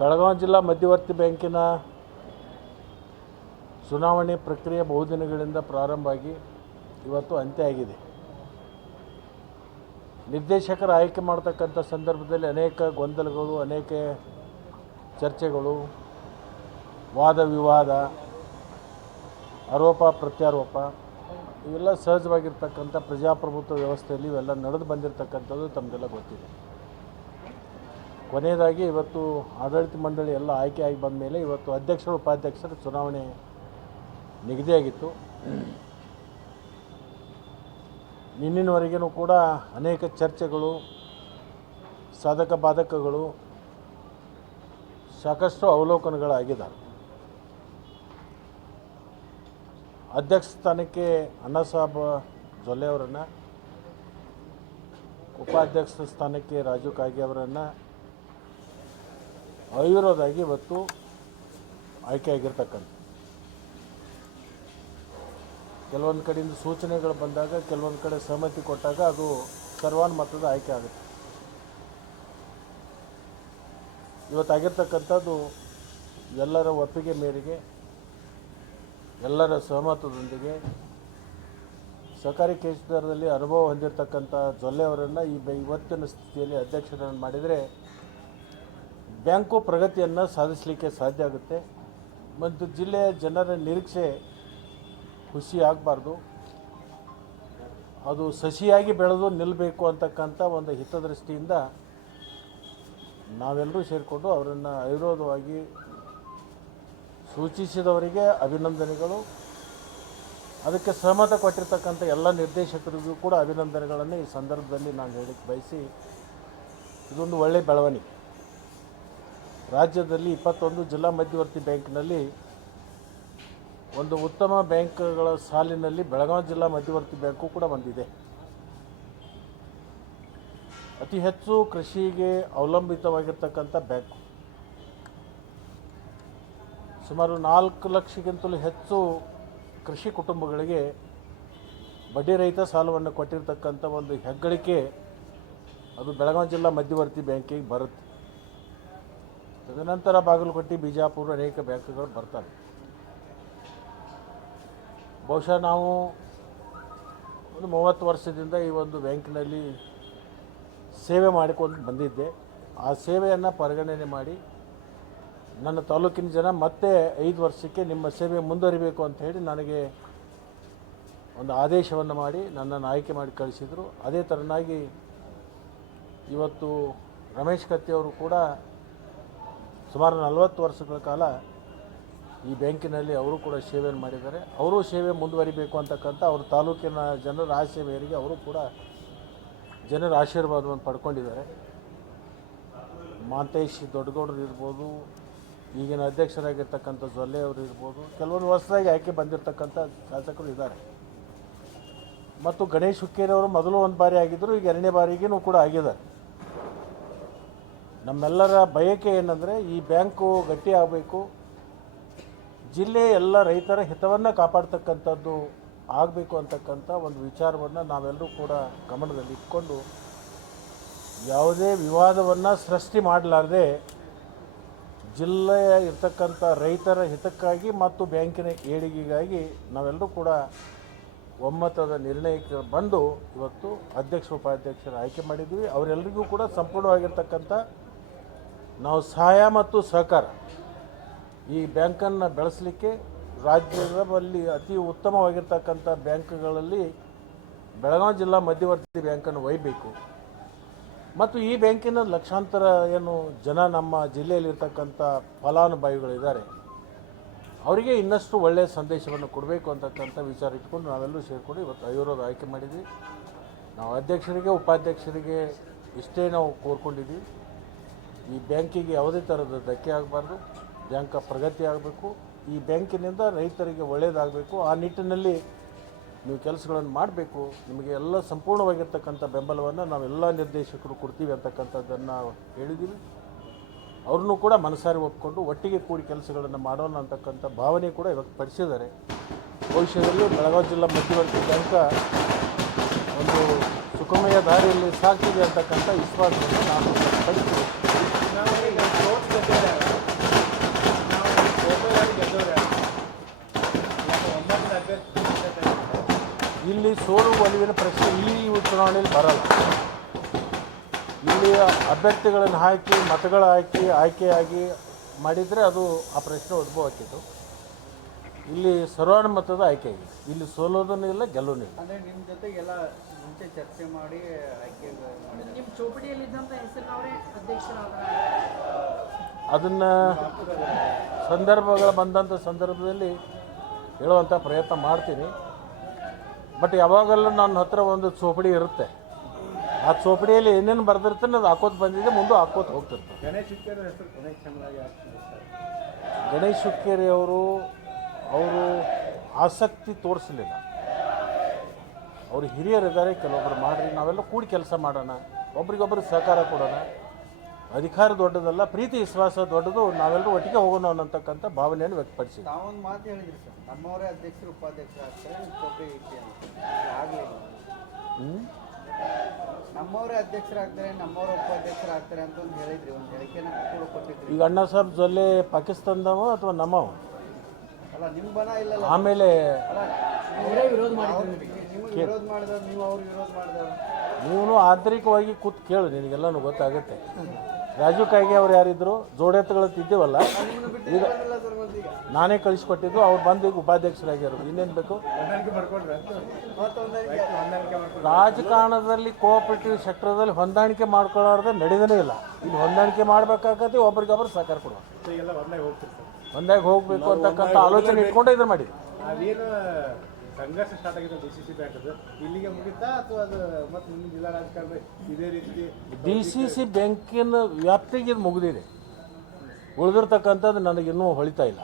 ಬೆಳಗಾವಿ ಜಿಲ್ಲಾ ಮಧ್ಯವರ್ತಿ ಬ್ಯಾಂಕಿನ ಚುನಾವಣೆ ಪ್ರಕ್ರಿಯೆ ಬಹುದಿನಗಳಿಂದ ಪ್ರಾರಂಭ ಆಗಿ ಇವತ್ತು ಅಂತ್ಯ ಆಗಿದೆ. ನಿರ್ದೇಶಕರ ಆಯ್ಕೆ ಮಾಡತಕ್ಕಂಥ ಸಂದರ್ಭದಲ್ಲಿ ಅನೇಕ ಗೊಂದಲಗಳು, ಅನೇಕ ಚರ್ಚೆಗಳು, ವಾದ ವಿವಾದ, ಆರೋಪ ಪ್ರತ್ಯಾರೋಪ ಇವೆಲ್ಲ ಸಹಜವಾಗಿರ್ತಕ್ಕಂಥ ಪ್ರಜಾಪ್ರಭುತ್ವ ವ್ಯವಸ್ಥೆಯಲ್ಲಿ ಇವೆಲ್ಲ ನಡೆದು ಬಂದಿರತಕ್ಕಂಥದ್ದು ತಮಗೆಲ್ಲ ಗೊತ್ತಿದೆ. ಕೊನೆಯದಾಗಿ ಇವತ್ತು ಆಡಳಿತ ಮಂಡಳಿ ಎಲ್ಲ ಆಯ್ಕೆಯಾಗಿ ಬಂದ ಮೇಲೆ ಇವತ್ತು ಅಧ್ಯಕ್ಷರು ಉಪಾಧ್ಯಕ್ಷರ ಚುನಾವಣೆ ನಿಗದಿಯಾಗಿತ್ತು. ನಿನ್ನಿನವರೆಗೂ ಕೂಡ ಅನೇಕ ಚರ್ಚೆಗಳು, ಸಾಧಕ ಬಾಧಕಗಳು, ಸಾಕಷ್ಟು ಅವಲೋಕನಗಳಾಗಿದ್ದಾವೆ. ಅಧ್ಯಕ್ಷ ಸ್ಥಾನಕ್ಕೆ ಅಣ್ಣಾಸಾಹೇಬ್ ಜೊಲ್ಲೆ ಅವರನ್ನು, ಉಪಾಧ್ಯಕ್ಷ ಸ್ಥಾನಕ್ಕೆ ರಾಜು ಕಾಗೆ ಅವರನ್ನು ಅವಿರೋಧವಾಗಿ ಇವತ್ತು ಆಯ್ಕೆಯಾಗಿರ್ತಕ್ಕಂಥ. ಕೆಲವೊಂದು ಕಡೆಯಿಂದ ಸೂಚನೆಗಳು ಬಂದಾಗ, ಕೆಲವೊಂದು ಕಡೆ ಸಹಮತಿ ಕೊಟ್ಟಾಗ ಅದು ಸರ್ವಾನುಮತದ ಆಯ್ಕೆ ಆಗುತ್ತೆ. ಇವತ್ತಾಗಿರ್ತಕ್ಕಂಥದ್ದು ಎಲ್ಲರ ಒಪ್ಪಿಗೆ ಮೇರೆಗೆ, ಎಲ್ಲರ ಸಹಮತದೊಂದಿಗೆ ಸಹಕಾರಿ ಕ್ಷೇತ್ರದಲ್ಲಿ ಅನುಭವ ಹೊಂದಿರತಕ್ಕಂಥ ಜೊಲ್ಲೆ ಅವರನ್ನು ಇವತ್ತಿನ ಸ್ಥಿತಿಯಲ್ಲಿ ಅಧ್ಯಕ್ಷರನ್ನು ಮಾಡಿದರೆ ಬ್ಯಾಂಕು ಪ್ರಗತಿಯನ್ನು ಸಾಧಿಸಲಿಕ್ಕೆ ಸಾಧ್ಯ ಆಗುತ್ತೆ. ಮತ್ತು ಜಿಲ್ಲೆಯ ಜನರ ನಿರೀಕ್ಷೆ ಹುಸಿ ಆಗಬಾರ್ದು, ಅದು ಸಸಿಯಾಗಿ ಬೆಳೆದು ನಿಲ್ಲಬೇಕು ಅಂತಕ್ಕಂಥ ಒಂದು ಹಿತದೃಷ್ಟಿಯಿಂದ ನಾವೆಲ್ಲರೂ ಸೇರಿಕೊಂಡು ಅವರನ್ನು ಅವಿರೋಧವಾಗಿ ಸೂಚಿಸಿದವರಿಗೆ ಅಭಿನಂದನೆಗಳು. ಅದಕ್ಕೆ ಸಹಮತ ಕೊಟ್ಟಿರ್ತಕ್ಕಂಥ ಎಲ್ಲ ನಿರ್ದೇಶಕರಿಗೂ ಕೂಡ ಅಭಿನಂದನೆಗಳನ್ನು ಈ ಸಂದರ್ಭದಲ್ಲಿ ನಾನು ಹೇಳಕ್ಕೆ ಬಯಸಿ, ಇದೊಂದು ಒಳ್ಳೆಯ ಬೆಳವಣಿಗೆ. ರಾಜ್ಯದಲ್ಲಿ 21 ಜಿಲ್ಲಾ ಮಧ್ಯವರ್ತಿ ಬ್ಯಾಂಕ್ನಲ್ಲಿ ಒಂದು ಉತ್ತಮ ಬ್ಯಾಂಕ್ಗಳ ಸಾಲಿನಲ್ಲಿ ಬೆಳಗಾವಿ ಜಿಲ್ಲಾ ಮಧ್ಯವರ್ತಿ ಬ್ಯಾಂಕು ಕೂಡ ಬಂದಿದೆ. ಅತಿ ಹೆಚ್ಚು ಕೃಷಿಗೆ ಅವಲಂಬಿತವಾಗಿರ್ತಕ್ಕಂಥ ಬ್ಯಾಂಕು. ಸುಮಾರು 4 ಲಕ್ಷಕ್ಕಿಂತಲೂ ಹೆಚ್ಚು ಕೃಷಿ ಕುಟುಂಬಗಳಿಗೆ ಬಡ್ಡಿ ರಹಿತ ಸಾಲವನ್ನು ಕೊಟ್ಟಿರ್ತಕ್ಕಂಥ ಒಂದು ಹೆಗ್ಗಳಿಕೆ ಅದು ಬೆಳಗಾವಿ ಜಿಲ್ಲಾ ಮಧ್ಯವರ್ತಿ ಬ್ಯಾಂಕಿಗೆ ಬರುತ್ತೆ. ತದನಂತರ ಬಾಗಲಕೋಟೆ, ಬಿಜಾಪುರ ಅನೇಕ ಬ್ಯಾಂಕುಗಳು ಬರ್ತವೆ. ಬಹುಶಃ ನಾವು ಒಂದು 30 ವರ್ಷದಿಂದ ಈ ಒಂದು ಬ್ಯಾಂಕಿನಲ್ಲಿ ಸೇವೆ ಮಾಡಿಕೊಂಡು ಬಂದಿದ್ದೆ. ಆ ಸೇವೆಯನ್ನು ಪರಿಗಣನೆ ಮಾಡಿ ನನ್ನ ತಾಲೂಕಿನ ಜನ ಮತ್ತೆ 5 ವರ್ಷಕ್ಕೆ ನಿಮ್ಮ ಸೇವೆ ಮುಂದುವರಿಬೇಕು ಅಂತ ಹೇಳಿ ನನಗೆ ಒಂದು ಆದೇಶವನ್ನು ಮಾಡಿ ನನ್ನನ್ನು ಆಯ್ಕೆ ಮಾಡಿ ಕಳಿಸಿದರು. ಅದೇ ಥರನಾಗಿ ಇವತ್ತು ರಮೇಶ್ ಕತ್ತಿಯವರು ಕೂಡ ಸುಮಾರು 40 ವರ್ಷಗಳ ಕಾಲ ಈ ಬ್ಯಾಂಕಿನಲ್ಲಿ ಅವರು ಕೂಡ ಸೇವೆಯನ್ನು ಮಾಡಿದ್ದಾರೆ. ಅವರು ಸೇವೆ ಮುಂದುವರಿಬೇಕು ಅಂತಕ್ಕಂಥ ಅವ್ರ ತಾಲೂಕಿನ ಜನರ ಆಸೆ ಮೇರೆಗೆ ಅವರು ಕೂಡ ಜನರ ಆಶೀರ್ವಾದವನ್ನು ಪಡ್ಕೊಂಡಿದ್ದಾರೆ. ಮಾಂತೇಶ್ ದೊಡ್ಡಗೌಡರು ಇರ್ಬೋದು, ಈಗಿನ ಅಧ್ಯಕ್ಷರಾಗಿರ್ತಕ್ಕಂಥ ಜೊಲ್ಲೆ ಅವರು ಇರ್ಬೋದು, ಕೆಲವೊಂದು ಹೊಸದಾಗಿ ಆಯ್ಕೆ ಬಂದಿರತಕ್ಕಂಥ ಶಾಸಕರು ಇದ್ದಾರೆ. ಮತ್ತು ಗಣೇಶ್ ಹುಕ್ಕೇರಿಯವರು ಮೊದಲು ಒಂದು ಬಾರಿ ಆಗಿದ್ದರು, ಈಗ 2ನೇ ಬಾರಿಗೂ ಕೂಡ ಆಗಿದ್ದಾರೆ. ನಮ್ಮೆಲ್ಲರ ಬಯಕೆ ಏನಂದರೆ ಈ ಬ್ಯಾಂಕು ಗಟ್ಟಿ ಆಗಬೇಕು, ಜಿಲ್ಲೆ ಎಲ್ಲ ರೈತರ ಹಿತವನ್ನು ಕಾಪಾಡ್ತಕ್ಕಂಥದ್ದು ಆಗಬೇಕು ಅಂತಕ್ಕಂಥ ಒಂದು ವಿಚಾರವನ್ನು ನಾವೆಲ್ಲರೂ ಕೂಡ ಗಮನದಲ್ಲಿ ಇಟ್ಕೊಂಡು ಯಾವುದೇ ವಿವಾದವನ್ನು ಸೃಷ್ಟಿ ಮಾಡಲಾರದೆ ಜಿಲ್ಲೆಯ ಇರ್ತಕ್ಕಂಥ ರೈತರ ಹಿತಕ್ಕಾಗಿ ಮತ್ತು ಬ್ಯಾಂಕಿನ ಏಳಿಗೆಗಾಗಿ ನಾವೆಲ್ಲರೂ ಕೂಡ ಒಮ್ಮತದ ನಿರ್ಣಯಕ್ಕೆ ಬಂದು ಇವತ್ತು ಅಧ್ಯಕ್ಷ ಉಪಾಧ್ಯಕ್ಷರ ಆಯ್ಕೆ ಮಾಡಿದ್ವಿ. ಅವರೆಲ್ಲರಿಗೂ ಕೂಡ ಸಂಪೂರ್ಣವಾಗಿರ್ತಕ್ಕಂಥ ನಾವು ಸಹಾಯ ಮತ್ತು ಸಹಕಾರ ಈ ಬ್ಯಾಂಕನ್ನು ಬೆಳೆಸಲಿಕ್ಕೆ ರಾಜ್ಯದಲ್ಲಿ ಅತಿ ಉತ್ತಮವಾಗಿರ್ತಕ್ಕಂಥ ಬ್ಯಾಂಕ್ಗಳಲ್ಲಿ ಬೆಳಗಾವಿ ಜಿಲ್ಲಾ ಮಧ್ಯವರ್ತಿ ಬ್ಯಾಂಕನ್ನು ಒಯ್ಯಬೇಕು. ಮತ್ತು ಈ ಬ್ಯಾಂಕಿನ ಲಕ್ಷಾಂತರ ಏನು ಜನ ನಮ್ಮ ಜಿಲ್ಲೆಯಲ್ಲಿರ್ತಕ್ಕಂಥ ಫಲಾನುಭವಿಗಳಿದ್ದಾರೆ, ಅವರಿಗೆ ಇನ್ನಷ್ಟು ಒಳ್ಳೆಯ ಸಂದೇಶವನ್ನು ಕೊಡಬೇಕು ಅಂತಕ್ಕಂಥ ವಿಚಾರ ಇಟ್ಕೊಂಡು ನಾವೆಲ್ಲರೂ ಸೇರಿಕೊಂಡು ಇವತ್ತು ಅವಿರೋಧ ಆಯ್ಕೆ ಮಾಡಿದ್ವಿ. ನಾವು ಅಧ್ಯಕ್ಷರಿಗೆ ಉಪಾಧ್ಯಕ್ಷರಿಗೆ ಇಷ್ಟೇ ನಾವು ಕೋರ್ಕೊಂಡಿದ್ವಿ. ಈ ಬ್ಯಾಂಕಿಗೆ ಯಾವುದೇ ಥರದ ಧಕ್ಕೆ ಆಗಬಾರ್ದು, ಬ್ಯಾಂಕ್ ಪ್ರಗತಿ ಆಗಬೇಕು, ಈ ಬ್ಯಾಂಕಿನಿಂದ ರೈತರಿಗೆ ಒಳ್ಳೆಯದಾಗಬೇಕು. ಆ ನಿಟ್ಟಿನಲ್ಲಿ ನೀವು ಕೆಲಸಗಳನ್ನು ಮಾಡಬೇಕು. ನಿಮಗೆ ಎಲ್ಲ ಸಂಪೂರ್ಣವಾಗಿರ್ತಕ್ಕಂಥ ಬೆಂಬಲವನ್ನು ನಾವೆಲ್ಲ ನಿರ್ದೇಶಕರು ಕೊಡ್ತೀವಿ ಅಂತಕ್ಕಂಥದ್ದನ್ನು ಹೇಳಿದ್ದೀವಿ. ಅವ್ರನ್ನೂ ಕೂಡ ಮನಸಾರಿ ಒಪ್ಪಿಕೊಂಡು ಒಟ್ಟಿಗೆ ಕೂಡಿ ಕೆಲಸಗಳನ್ನು ಮಾಡೋಣ ಅಂತಕ್ಕಂಥ ಭಾವನೆ ಕೂಡ ವ್ಯಕ್ತಪಡಿಸಿದ್ದಾರೆ. ಭವಿಷ್ಯದಲ್ಲಿ ಬೆಳಗಾವಿ ಜಿಲ್ಲಾ ಮಧ್ಯವರ್ತಿ ಬ್ಯಾಂಕ ಒಂದು ಸುಖಮಯ ದಾರಿಯಲ್ಲಿ ಸಾಗ್ತಿದೆ ಅಂತಕ್ಕಂಥ ವಿಶ್ವಾಸವನ್ನು ನಾನು ವ್ಯಕ್ತಪಡಿಸಿದೆ. ಅಭ್ಯರ್ಥಿಗಳನ್ನು ಹಾಕಿ ಮತಗಳು ಹಾಕಿ ಆಯ್ಕೆಯಾಗಿ ಮಾಡಿದರೆ ಅದು ಆ ಪ್ರಶ್ನೆ ಉದ್ಭವ ಆಗ್ತಿತ್ತು. ಇಲ್ಲಿ ಸರ್ವಾನುಮತದ ಆಯ್ಕೆ ಆಗಿದೆ. ಇಲ್ಲಿ ಸೋಲೋದೂ ಇಲ್ಲ, ಗೆಲ್ಲೋನೂ ಇಲ್ಲ. ಅಂದರೆ ನಿಮ್ಮ ಜೊತೆಗೆಲ್ಲ ಮುಂಚೆ ಚರ್ಚೆ ಮಾಡಿ ಆಯ್ಕೆ ಮಾಡಿದ್ರು. ನಿಮ್ಮ ಚೌಪಡಿಯಲ್ಲಿದ್ದಂಥ ಹೆಸರಿನವರೇ ಅಧ್ಯಕ್ಷರಾದ ಅದನ್ನು ಸಂದರ್ಭಗಳು ಬಂದಂಥ ಸಂದರ್ಭದಲ್ಲಿ ಹೇಳುವಂಥ ಪ್ರಯತ್ನ ಮಾಡ್ತೀನಿ. ಬಟ್ ಯಾವಾಗಲೂ ನನ್ನ ಹತ್ರ ಒಂದು ಚೋಪಡಿ ಇರುತ್ತೆ. ಆ ಚೋಪಡಿಯಲ್ಲಿ ಏನೇನು ಬರೆದಿರ್ತಾನೆ ಅದು ಹಾಕೋದು ಬಂದಿದೆ, ಮುಂದೆ ಹಾಕೋದು ಹೋಗ್ತಿರ್ತಾರೆ. ಗಣೇಶ್ ಹುಕ್ಕೇರಿ ಅವರು ಆಸಕ್ತಿ ತೋರಿಸಲಿಲ್ಲ. ಅವರು ಹಿರಿಯರಿದ್ದಾರೆ, ಕೆಲವೊಬ್ಬರು ಮಾಡ್ರಿ, ನಾವೆಲ್ಲ ಕೂಡಿ ಕೆಲಸ ಮಾಡೋಣ, ಒಬ್ರಿಗೊಬ್ರಿಗೆ ಸಹಕಾರ ಕೊಡೋಣ. ಅಧಿಕಾರ ದೊಡ್ಡದಲ್ಲ, ಪ್ರೀತಿ ವಿಶ್ವಾಸ ದೊಡ್ಡದು, ನಾವೆಲ್ಲರೂ ಒಟ್ಟಿಗೆ ಹೋಗೋಣ ಅನ್ನೋಂತಕ್ಕಂಥ ಭಾವನೆಯನ್ನು ವ್ಯಕ್ತಪಡಿಸಿ. ತಾವೊಂದು ಮಾತು ಹೇಳಿದ್ರಿ ಸರ್, ನಮ್ಮವರೇ ಅಧ್ಯಕ್ಷರು ಉಪಾಧ್ಯಕ್ಷರು ಆಗ್ತಾರೆ, ಚೌಪಡಿ ಇಟ್ಟು ಆಗಲಿಲ್ಲ. ನಮ್ಮವರೇ ಅಧ್ಯಕ್ಷರಾಗ್ತಾರೆ, ನಮ್ಮವರೇ ಉಪಾಧ್ಯಕ್ಷರಾಗ್ತಾರೆ ಅಂತ ಒಂದು ಹೇಳಿದ್ರಿ, ಒಂದು ಹೇಳಿಕೆನ ಕೂಡ ಕೊಟ್ಟಿದ್ರಿ. ಈಗ ಅಣ್ಣ ಸಾಹೇಬ್ ಜೊಲ್ಲೆ ಪಾಕಿಸ್ತಾನದವ ಅಥವಾ ನಮ್ಮವ? ಅಲ್ಲ, ನಿಮ್ಮ ಬನ ಇಲ್ಲ. ಆಮೇಲೆ ಅವರೇ ವಿರೋಧ ಮಾಡಿದ್ರು. ನಿಮಗೆ ವಿರೋಧ ಮಾಡಿದವ್ರು, ನೀವು ಅವ್ರಿಗೆ ವಿರೋಧ ಮಾಡಿದವ್ರು. ನೀವು ಆಂತರಿಕವಾಗಿ ಕೂತ್ ಕೇಳು, ನಿನಗೆಲ್ಲನೂ ಗೊತ್ತಾಗುತ್ತೆ. ರಾಜು ಕಾಯ್ಗೆ ಅವ್ರು ಯಾರಿದ್ರು, ಜೋಡೆತ್ತುಗಳು ತಿದ್ದೇವಲ್ಲ, ಈಗ ನಾನೇ ಕಳಿಸ್ಕೊಟ್ಟಿದ್ದು. ಅವ್ರು ಬಂದು ಈಗ ಉಪಾಧ್ಯಕ್ಷರಾಗ್ಯಾರು. ಇನ್ನೇನು ಬೇಕು? ರಾಜಕಾರಣದಲ್ಲಿ ಕೋಆಪರೇಟಿವ್ ಸೆಕ್ಟರ್ದಲ್ಲಿ ಹೊಂದಾಣಿಕೆ ಮಾಡ್ಕೊಳ್ಳೋದ್ರೆ ನಡೆದೇ ಇಲ್ಲ. ಇಲ್ಲಿ ಹೊಂದಾಣಿಕೆ ಮಾಡಬೇಕಾಗತ್ತೆ, ಒಬ್ರಿಗೊಬ್ರು ಸಹಕಾರ ಕೊಡುವ, ಒಂದಾಗಿ ಹೋಗಬೇಕು ಅಂತಕ್ಕಂಥ ಆಲೋಚನೆ ಇಟ್ಕೊಂಡು ಇದನ್ನು ಮಾಡಿದ್ವಿ. ಅದೇನು ಸಂಘರ್ಷ ಸ್ಟಾರ್ಟ್ ಆಗಿದೆ DCC ಬ್ಯಾಂಕ್ ಇಲ್ಲಿಗೆ ಮುಗಿತಾ ಅಥವಾ ಅದು ಮತ್ತೆ ಮುಂದಿನ ಜಿಲ್ಲಾ ರಾಜಕಾರಣ ಇದೇ ರೀತಿ? DCC ಬ್ಯಾಂಕಿನ ವ್ಯಾಪ್ತಿಗೆ ಇದು ಮುಗಿದಿದೆ. ಉಳಿದಿರ್ತಕ್ಕಂಥದ್ದು ನನಗಿನ್ನೂ ಹೊಳಿತಾ ಇಲ್ಲ.